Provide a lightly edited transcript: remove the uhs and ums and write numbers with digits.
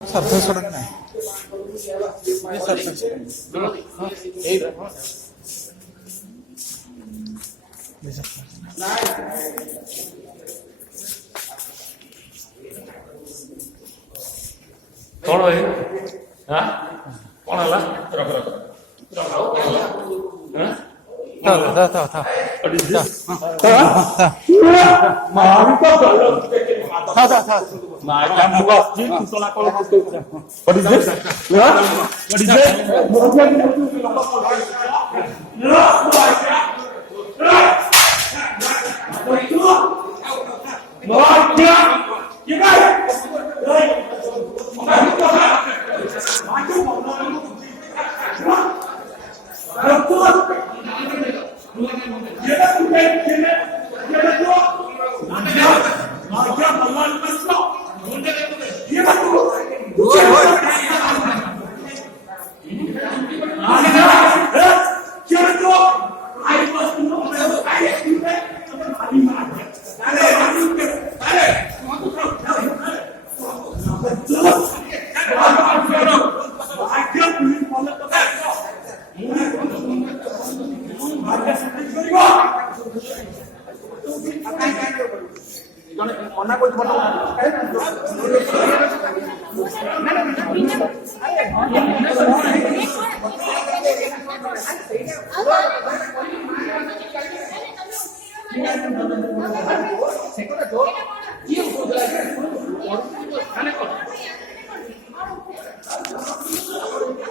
Surface सोडत नाही surface कौन है? हाँ? कौन आला? What is this? What is this? What is Second,